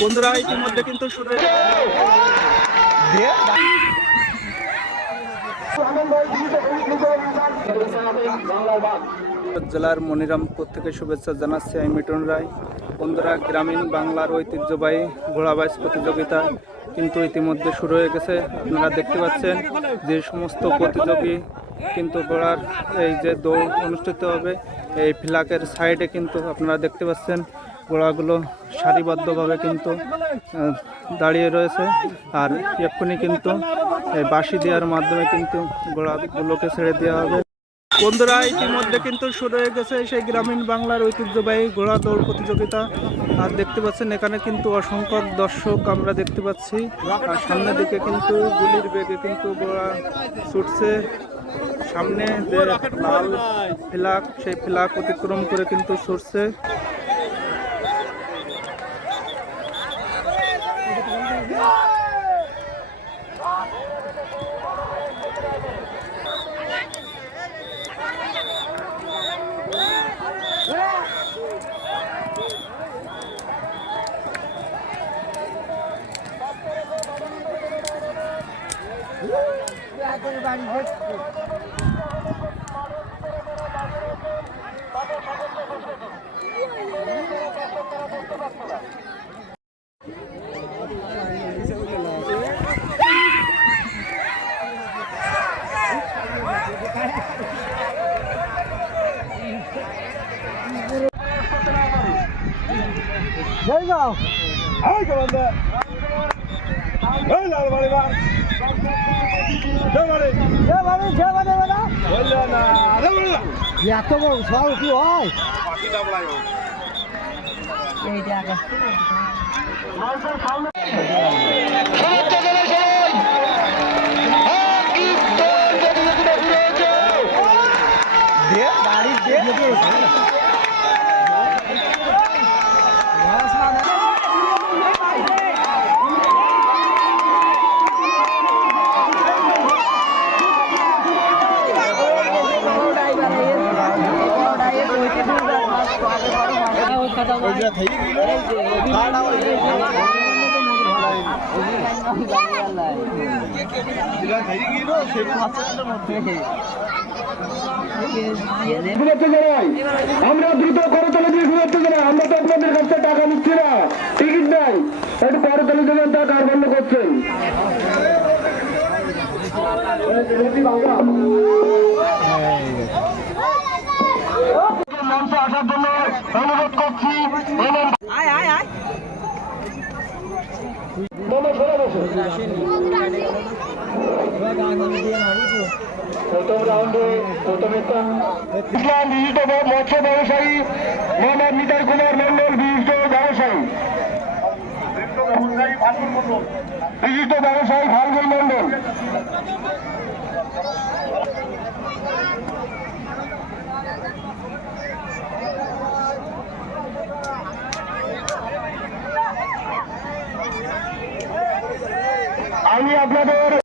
বন্ধুরা ইতিমধ্যে কিন্তু শুরু জেলার মনিরামপুর থেকে শুভেচ্ছা জানাচ্ছি আমি মিটন রায়। বন্ধুরা গ্রামীণ বাংলার ঐতিহ্যবাহী ঘোড়াবাইজ প্রতিযোগিতা কিন্তু ইতিমধ্যে শুরু হয়ে গেছে। আপনারা দেখতে পাচ্ছেন যে সমস্ত প্রতিযোগী কিন্তু ঘোড়ার এই যে দৌড় অনুষ্ঠিত হবে এই ফ্ল্যাগের সাইডে কিন্তু আপনারা দেখতে পাচ্ছেন ঘোড়াগুলো সারিবদ্ধভাবে কিন্তু দাঁড়িয়ে রয়েছে। আর এক্ষুনি কিন্তু এই বাঁশি দেওয়ার মাধ্যমে কিন্তু ঘোড়াগুলোকে ছেড়ে দেওয়া হবে। বন্ধুরা ইতিমধ্যে কিন্তু শুরু হয়ে গেছে সেই গ্রামীণ বাংলার ঐতিহ্যবাহী ঘোড়া দৌড় প্রতিযোগিতা। আর দেখতে পাচ্ছেন এখানে কিন্তু অসংখ্য দর্শক আমরা দেখতে পাচ্ছি। আর সামনের দিকে কিন্তু গুলির বেগে কিন্তু ঘোড়া ছুটছে। সামনে যে লাল ফ্ল্যাগ সেই ফ্ল্যাগ অতিক্রম করে কিন্তু ছুটছে। There you go. Hey, come on there. Hey, লাল বাড়ি বার। জয় বাড়ি বাবা। বললে না, আরে বললে। এত বড় সব কি হয়? বাকি ডাবলাই হয়। এই জায়গা। মালসার সামনে। দে গাড়ি দে। আমরা দ্রুত করতলে দিয়ে শুভেচ্ছা জানাই। আমরা তো আপনাদের কাছে টাকা নিচ্ছি না, টিকিট নাই, একটু করতলে দেবেন, তা কার বন্ধ করছেন। মঞ্চে আসার জন্য অনুরোধ করছি। প্রথম রাউন্ডে বিশিষ্ট মৎস্য ব্যবসায়ী মোহাম্মদ নিতাই কুমার মন্ডল, বিশিষ্ট ব্যবসায়ী ফাল্গুন মন্ডল।